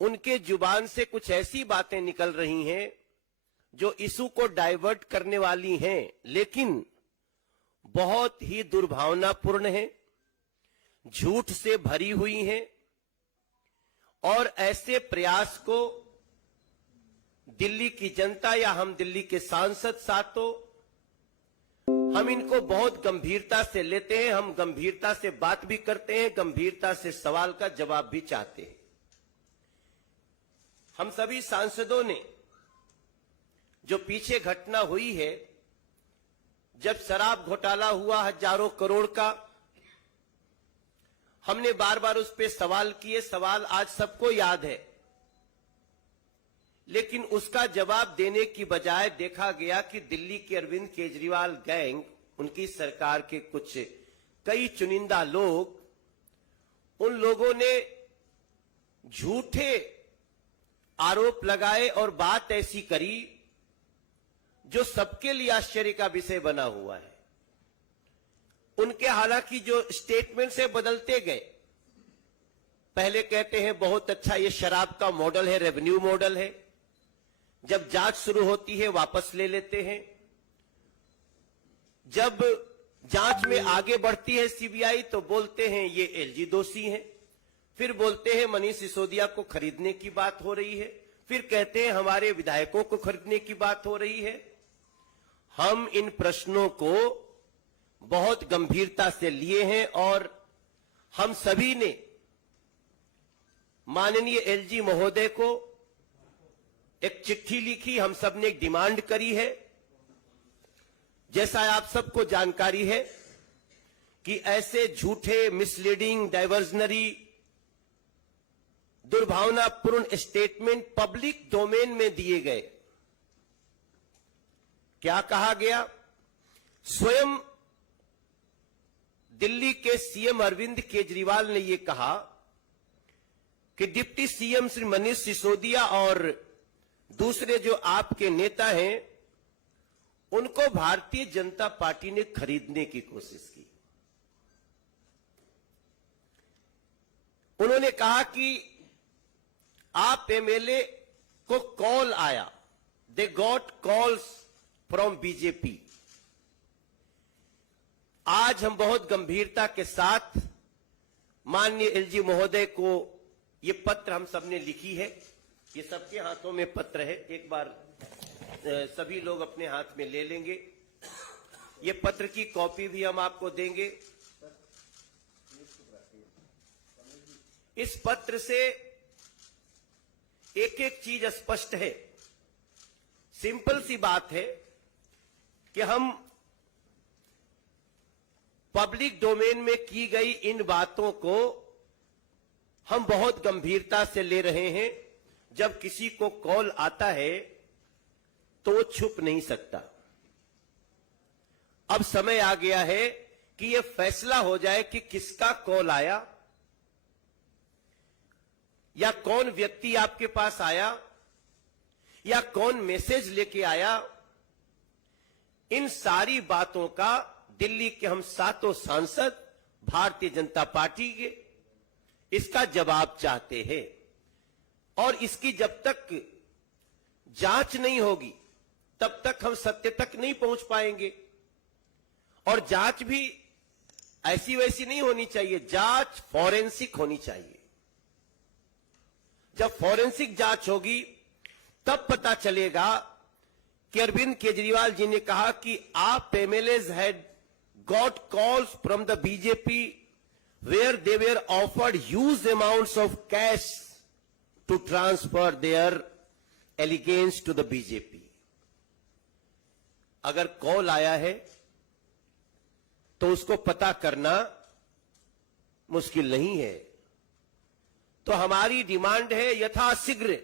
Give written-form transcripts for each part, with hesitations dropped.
उनके जुबान से कुछ ऐसी बातें निकल रही हैं जो इशू को डाइवर्ट करने वाली हैं, लेकिन बहुत ही दुर्भावनापूर्ण है, झूठ से भरी हुई हैं, और ऐसे प्रयास को दिल्ली की जनता या हम दिल्ली के सांसद साथों, हम इनको बहुत गंभीरता से लेते हैं। हम गंभीरता से बात भी करते हैं, गंभीरता से सवाल का जवाब भी चाहते हैं। हम सभी सांसदों ने जो पीछे घटना हुई है, जब शराब घोटाला हुआ हजारों करोड़ का, हमने बार बार उस पर सवाल किए। सवाल आज सबको याद है, लेकिन उसका जवाब देने की बजाय देखा गया कि दिल्ली के अरविंद केजरीवाल गैंग, उनकी सरकार के कुछ कई चुनिंदा लोग, उन लोगों ने झूठे आरोप लगाए और बात ऐसी करी जो सबके लिए आश्चर्य का विषय बना हुआ है। उनके हालांकि जो स्टेटमेंट से बदलते गए, पहले कहते हैं बहुत अच्छा ये शराब का मॉडल है, रेवेन्यू मॉडल है, जब जांच शुरू होती है वापस ले लेते हैं, जब जांच में आगे बढ़ती है सीबीआई तो बोलते हैं ये एलजी दोषी हैं, फिर बोलते हैं मनीष सिसोदिया को खरीदने की बात हो रही है, फिर कहते हैं हमारे विधायकों को खरीदने की बात हो रही है। हम इन प्रश्नों को बहुत गंभीरता से लिए हैं और हम सभी ने माननीय एलजी महोदय को एक चिट्ठी लिखी, हम सब ने एक डिमांड करी है। जैसा आप सबको जानकारी है कि ऐसे झूठे, मिसलीडिंग, डाइवर्जनरी, दुर्भावनापूर्ण स्टेटमेंट पब्लिक डोमेन में दिए गए। क्या कहा गया? स्वयं दिल्ली के सीएम अरविंद केजरीवाल ने यह कहा कि डिप्टी सीएम श्री मनीष सिसोदिया और दूसरे जो आपके नेता हैं, उनको भारतीय जनता पार्टी ने खरीदने की कोशिश की। उन्होंने कहा कि आप एमएलए को कॉल आया, they got calls from BJP. आज हम बहुत गंभीरता के साथ माननीय एलजी महोदय को ये पत्र हम सबने लिखी है, ये सबके हाथों में पत्र है, एक बार सभी लोग अपने हाथ में ले लेंगे। ये पत्र की कॉपी भी हम आपको देंगे। इस पत्र से एक एक चीज स्पष्ट है। सिंपल सी बात है कि हम पब्लिक डोमेन में की गई इन बातों को हम बहुत गंभीरता से ले रहे हैं। जब किसी को कॉल आता है तो वो छुप नहीं सकता। अब समय आ गया है कि यह फैसला हो जाए कि किसका कॉल आया या कौन व्यक्ति आपके पास आया या कौन मैसेज लेके आया। इन सारी बातों का दिल्ली के हम सातों सांसद भारतीय जनता पार्टी के इसका जवाब चाहते हैं, और इसकी जब तक जांच नहीं होगी तब तक हम सत्य तक नहीं पहुंच पाएंगे। और जांच भी ऐसी वैसी नहीं होनी चाहिए, जांच फॉरेंसिक होनी चाहिए। जब फॉरेंसिक जांच होगी तब पता चलेगा कि अरविंद केजरीवाल जी ने कहा कि AAP MLAs had got calls from the BJP where they were offered huge amounts of cash to transfer their allegiance to the BJP. अगर कॉल आया है तो उसको पता करना मुश्किल नहीं है। तो हमारी डिमांड है यथाशीघ्र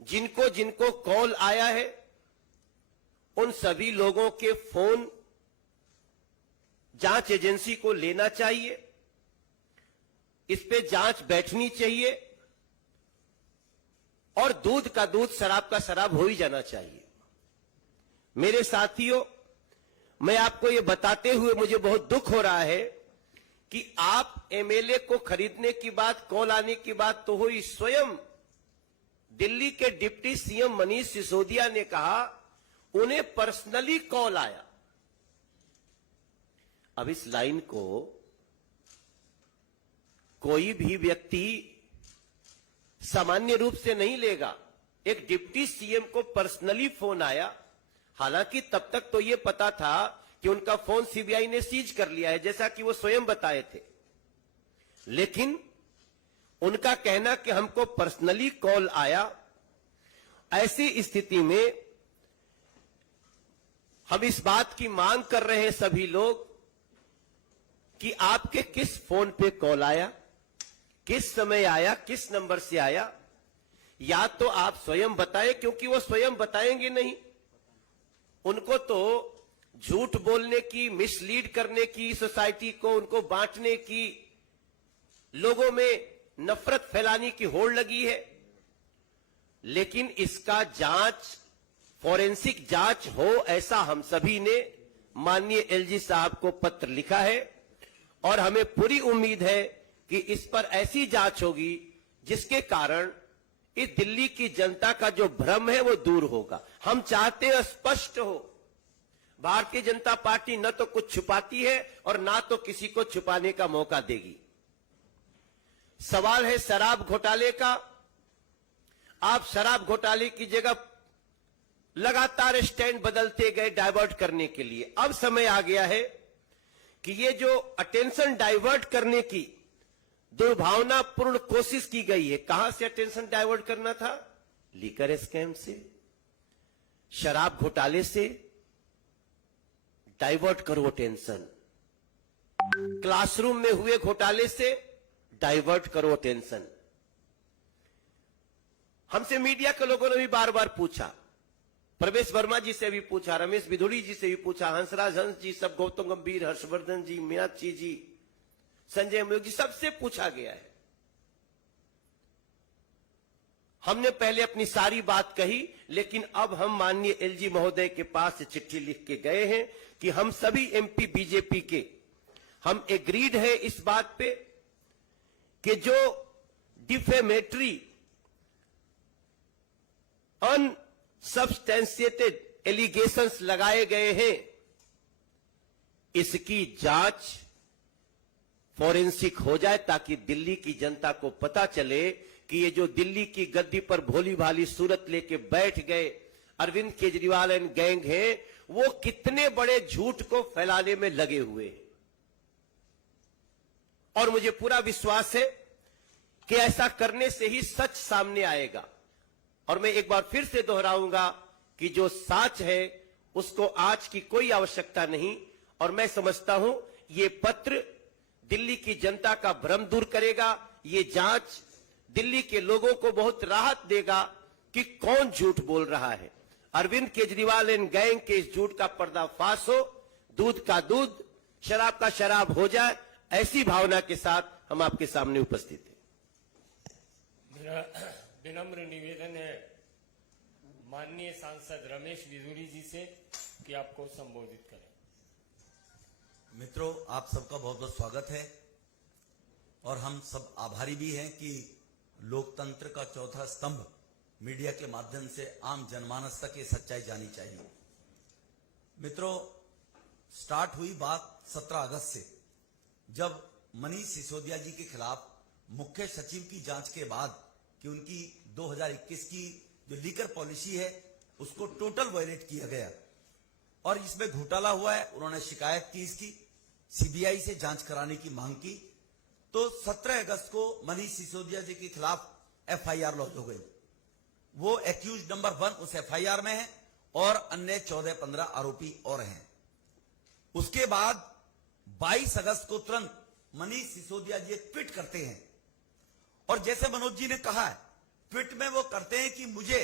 जिनको जिनको कॉल आया है उन सभी लोगों के फोन जांच एजेंसी को लेना चाहिए, इस पे जांच बैठनी चाहिए और दूध का दूध, शराब का शराब हो ही जाना चाहिए। मेरे साथियों, मैं आपको यह बताते हुए मुझे बहुत दुख हो रहा है कि आप एमएलए को खरीदने की बात, कॉल आने की बात तो हुई, स्वयं दिल्ली के डिप्टी सीएम मनीष सिसोदिया ने कहा उन्हें पर्सनली कॉल आया। अब इस लाइन को कोई भी व्यक्ति सामान्य रूप से नहीं लेगा। एक डिप्टी सीएम को पर्सनली फोन आया, हालांकि तब तक तो यह पता था कि उनका फोन सीबीआई ने सीज कर लिया है, जैसा कि वो स्वयं बताए थे। लेकिन उनका कहना कि हमको पर्सनली कॉल आया, ऐसी स्थिति में हम इस बात की मांग कर रहे हैं सभी लोग कि आपके किस फोन पे कॉल आया, किस समय आया, किस नंबर से आया, या तो आप स्वयं बताएं, क्योंकि वो स्वयं बताएंगे नहीं। उनको तो झूठ बोलने की, मिसलीड करने की, सोसाइटी को उनको बांटने की, लोगों में नफरत फैलाने की होड़ लगी है। लेकिन इसका जांच, फॉरेंसिक जांच हो, ऐसा हम सभी ने माननीय एलजी साहब को पत्र लिखा है और हमें पूरी उम्मीद है कि इस पर ऐसी जांच होगी जिसके कारण इस दिल्ली की जनता का जो भ्रम है वो दूर होगा। हम चाहते हैं स्पष्ट हो। भारतीय जनता पार्टी न तो कुछ छुपाती है और ना तो किसी को छुपाने का मौका देगी। सवाल है शराब घोटाले का। आप शराब घोटाले की जगह लगातार स्टैंड बदलते गए डाइवर्ट करने के लिए। अब समय आ गया है कि ये जो अटेंशन डाइवर्ट करने की दुर्भावनापूर्ण कोशिश की गई है, कहां से अटेंशन डाइवर्ट करना था? लीकर स्कैम से, शराब घोटाले से डाइवर्ट करो अटेंशन। क्लासरूम में हुए घोटाले से डाइवर्ट करो अटेंशन। हमसे मीडिया के लोगों ने भी बार बार पूछा, प्रवेश वर्मा जी से भी पूछा, रमेश बिधुड़ी जी से भी पूछा, हंसराज हंस जी, सब, गौतम गंभीर, हर्षवर्धन जी, मीनाक्षी जी, संजय मयूख जी, सबसे पूछा गया है। हमने पहले अपनी सारी बात कही, लेकिन अब हम माननीय एलजी महोदय के पास चिट्ठी लिख के गए हैं कि हम सभी एमपी बीजेपी के हम एग्रीड है इस बात पे कि जो डिफेमेटरी, अनसब्सटेंशिएटेड एलिगेशंस लगाए गए हैं, इसकी जांच फॉरेंसिक हो जाए ताकि दिल्ली की जनता को पता चले कि ये जो दिल्ली की गद्दी पर भोली भाली सूरत लेके बैठ गए अरविंद केजरीवाल एंड गैंग है, वो कितने बड़े झूठ को फैलाने में लगे हुए हैं। और मुझे पूरा विश्वास है कि ऐसा करने से ही सच सामने आएगा। और मैं एक बार फिर से दोहराऊंगा कि जो सच है उसको आज की कोई आवश्यकता नहीं। और मैं समझता हूं ये पत्र दिल्ली की जनता का भ्रम दूर करेगा। ये जांच दिल्ली के लोगों को बहुत राहत देगा कि कौन झूठ बोल रहा है। अरविंद केजरीवाल एंड गैंग के इस झूठ का पर्दाफाश हो, दूध का दूध, शराब का शराब हो जाए, ऐसी भावना के साथ हम आपके सामने उपस्थित हैं। मेरा विनम्र निवेदन है माननीय सांसद रमेश बिधूड़ी जी से कि आपको संबोधित करें। मित्रों, आप सबका बहुत बहुत स्वागत है और हम सब आभारी भी हैं कि लोकतंत्र का चौथा स्तंभ मीडिया के माध्यम से आम जनमानस तक ये सच्चाई जानी चाहिए। मित्रों, स्टार्ट हुई बात 17 अगस्त से, जब मनीष सिसोदिया जी के खिलाफ मुख्य सचिव की जांच के बाद कि उनकी 2021 की जो लीकर पॉलिसी है उसको टोटल वायलेट किया गया और इसमें घोटाला हुआ है। उन्होंने शिकायत की, इसकी सीबीआई से जांच कराने की मांग की। तो 17 अगस्त को मनीष सिसोदिया जी के खिलाफ एफआईआर लॉन्च हो गई। वो एक्यूज नंबर 1 उस एफआईआर में है और अन्य 14-15 आरोपी और हैं। उसके बाद 22 अगस्त को तुरंत मनीष सिसोदिया जी एक ट्वीट करते हैं और जैसे मनोज जी ने कहा है, ट्वीट में वो करते हैं कि मुझे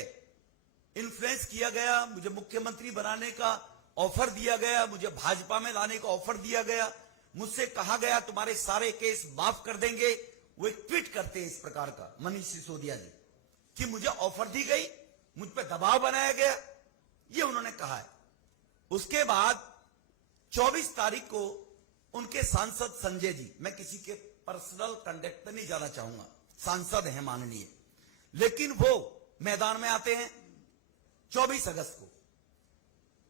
इन्फ्लुएंस किया गया, मुझे मुख्यमंत्री बनाने का ऑफर दिया गया, मुझे भाजपा में लाने का ऑफर दिया गया, मुझसे कहा गया तुम्हारे सारे केस माफ कर देंगे। वो एक ट्वीट करते हैं इस प्रकार का मनीष सिसोदिया जी कि मुझे ऑफर दी गई, मुझ पर दबाव बनाया गया, ये उन्होंने कहा है। उसके बाद 24 तारीख को उनके सांसद संजय जी, मैं किसी के पर्सनल कंडक्ट पे नहीं जाना चाहूंगा, सांसद हैं माननीय, लेकिन वो मैदान में आते हैं 24 अगस्त को,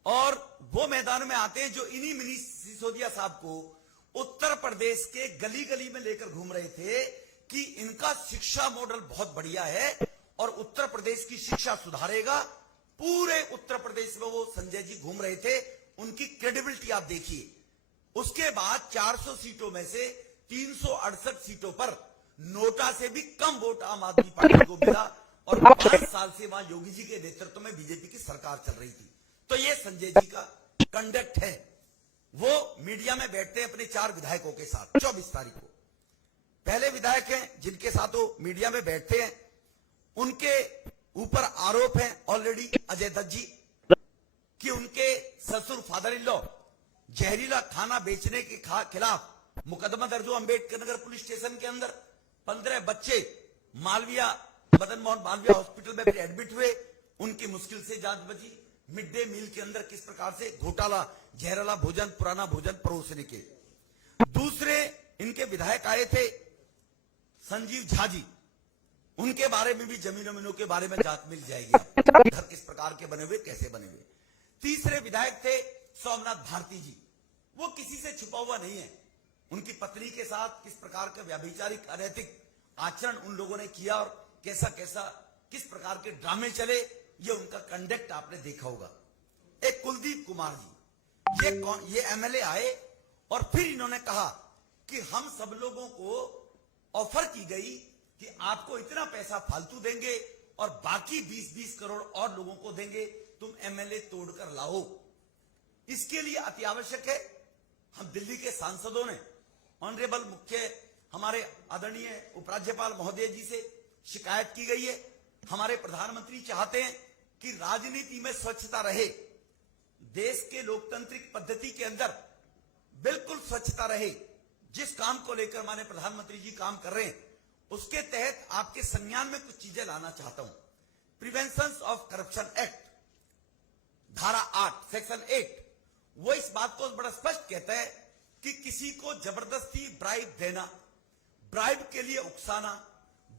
और वो मैदान में आते हैं जो इन्हीं मनीष सिसोदिया साहब को उत्तर प्रदेश के गली गली में लेकर घूम रहे थे कि इनका शिक्षा मॉडल बहुत बढ़िया है और उत्तर प्रदेश की शिक्षा सुधारेगा। पूरे उत्तर प्रदेश में वो संजय जी घूम रहे थे, उनकी क्रेडिबिलिटी आप देखिए। उसके बाद 400 सीटों में से 368 सीटों पर नोटा से भी कम वोट आम आदमी पार्टी को मिला, और 5 साल से वहां योगी जी के नेतृत्व में बीजेपी की सरकार चल रही थी। तो ये संजय जी का कंडक्ट है। वो मीडिया में बैठते हैं अपने 4 विधायकों के साथ 24 तारीख को। पहले विधायक हैं जिनके साथ वो मीडिया में बैठते हैं, उनके ऊपर आरोप है ऑलरेडी अजय दत्त जी कि उनके ससुर फादर इन लॉ जहरीला खाना बेचने के खिलाफ मुकदमा दर्ज हुआ अंबेडकर नगर पुलिस स्टेशन के अंदर। 15 बच्चे मदन मोहन मालवीय हॉस्पिटल में फिर एडमिट हुए, उनकी मुश्किल से जांच बची। मिड डे मील के अंदर किस प्रकार से घोटाला, जहरीला भोजन, पुराना भोजन परोसने के। दूसरे इनके विधायक आए थे संजीव झा जी, उनके बारे में भी जमीनों के बारे में जांच मिल जाएगी, घर किस प्रकार के बने हुए, कैसे बने हुए। तीसरे विधायक थे सोमनाथ भारती जी, वो किसी से छुपा हुआ नहीं है। उनकी पत्नी के साथ किस प्रकार का व्यभिचारिक अनैतिक आचरण उन लोगों ने किया और कैसा कैसा किस प्रकार के ड्रामे चले, ये उनका कंडक्ट आपने देखा होगा। एक कुलदीप कुमार जी, ये एमएलए आए और फिर इन्होंने कहा कि हम सब लोगों को ऑफर की गई कि आपको इतना पैसा फालतू देंगे और बाकी 20-20 करोड़ और लोगों को देंगे, तुम एमएलए तोड़कर लाओ। इसके लिए अति आवश्यक है, हम दिल्ली के सांसदों ने ऑनरेबल मुख्य हमारे आदरणीय उपराज्यपाल महोदय जी से शिकायत की गई है। हमारे प्रधानमंत्री चाहते हैं कि राजनीति में स्वच्छता रहे, देश के लोकतांत्रिक पद्धति के अंदर बिल्कुल स्वच्छता रहे। जिस काम को लेकर माननीय प्रधानमंत्री जी काम कर रहे हैं, उसके तहत आपके संज्ञान में कुछ चीजें लाना चाहता हूं। प्रिवेंशन ऑफ करप्शन एक्ट धारा 8 सेक्शन 8 वो इस बात को बड़ा स्पष्ट कहता है कि किसी को जबरदस्ती ब्राइब देना, ब्राइब के लिए उकसाना,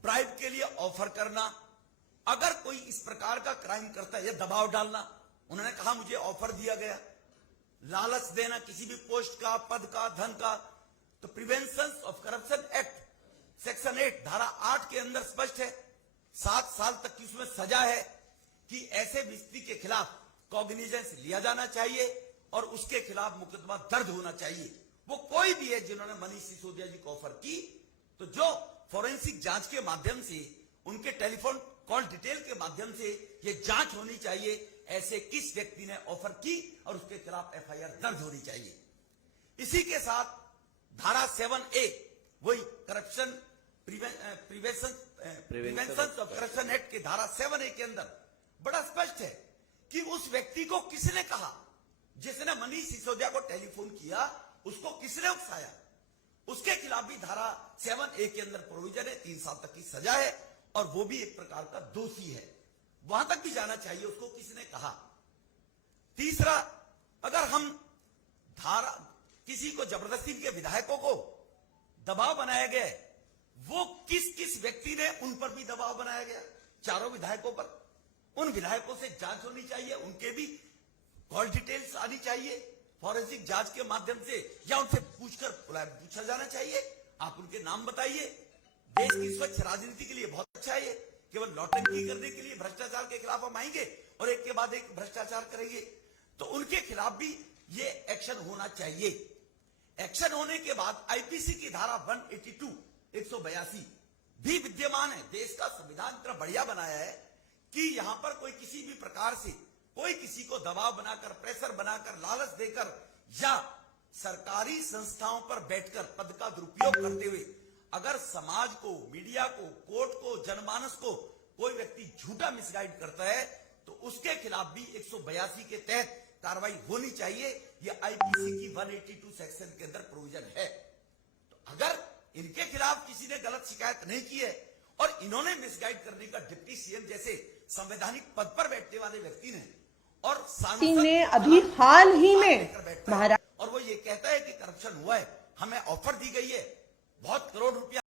ब्राइब के लिए ऑफर करना, अगर कोई इस प्रकार का क्राइम करता है या दबाव डालना, उन्होंने कहा मुझे ऑफर दिया गया, लालच देना किसी भी पोस्ट का, पद का, धन का, तो prevention of corruption act section 8 धारा 8 के अंदर स्पष्ट है, 7 साल तक की उसमें सजा है कि ऐसे व्यक्ति के खिलाफ कॉग्निजेंस लिया जाना चाहिए और उसके खिलाफ मुकदमा दर्ज होना चाहिए। वो कोई भी है जिन्होंने मनीष सिसोदिया जी को ऑफर की, तो जो फोरेंसिक जांच के माध्यम से, उनके टेलीफोन कॉल डिटेल के माध्यम से ये जांच होनी चाहिए, ऐसे किस व्यक्ति ने ऑफर की और उसके खिलाफ एफआईआर दर्ज होनी चाहिए। इसी के साथ धारा 7A वही corruption prevention of corruption act के धारा 7A के अंदर बड़ा स्पष्ट है कि उस व्यक्ति को किसने कहा, जिसने मनीष सिसोदिया को टेलीफोन किया, उसको किसने उकसाया, उसके खिलाफ भी धारा 7A के अंदर प्रोविजन है, 3 साल तक की सजा है और वो भी एक प्रकार का दोषी है, वहां तक भी जाना चाहिए उसको किसने कहा। तीसरा, अगर हम धारा किसी को जबरदस्ती के विधायकों को दबाव बनाया गया है, वो किस किस व्यक्ति ने उन पर भी दबाव बनाया गया, चारों विधायकों पर, उन विधायकों से जांच होनी चाहिए, उनके भी कॉल डिटेल्स आनी चाहिए फॉरेंसिक जांच के माध्यम से, या उनसे पूछा जाना चाहिए, आप उनके नाम बताइए। देश की स्वच्छ राजनीति के लिए बहुत अच्छा है, केवल नौटंकी करने के लिए भ्रष्टाचार के खिलाफ हम आएंगे और एक के बाद एक भ्रष्टाचार करेंगे, तो उनके खिलाफ भी ये एक्शन होना चाहिए। एक्शन होने के बाद आईपीसी की धारा 182 भी विद्यमान है। देश का संविधान इतना बढ़िया बनाया है कि यहां पर कोई किसी भी प्रकार से कोई किसी को दबाव बनाकर, प्रेशर बनाकर, लालच देकर या सरकारी संस्थाओं पर बैठकर पद का दुरुपयोग करते हुए अगर समाज को, मीडिया को, कोर्ट को, जनमानस को कोई व्यक्ति झूठा मिसगाइड करता है, तो उसके खिलाफ भी 182 के तहत कार्रवाई होनी चाहिए। यह आईपीसी की 182 सेक्शन के अंदर प्रोविजन है। तो अगर इनके खिलाफ किसी ने गलत शिकायत नहीं की है और इन्होंने मिसगाइड करने का डिप्टी सीएम जैसे संवैधानिक पद पर बैठने वाले व्यक्ति ने और सांसद ने अभी हाल ही में महाराष्ट्र और वो ये कहता है कि करप्शन हुआ है, हमें ऑफर दी गई है बहुत करोड़ रुपया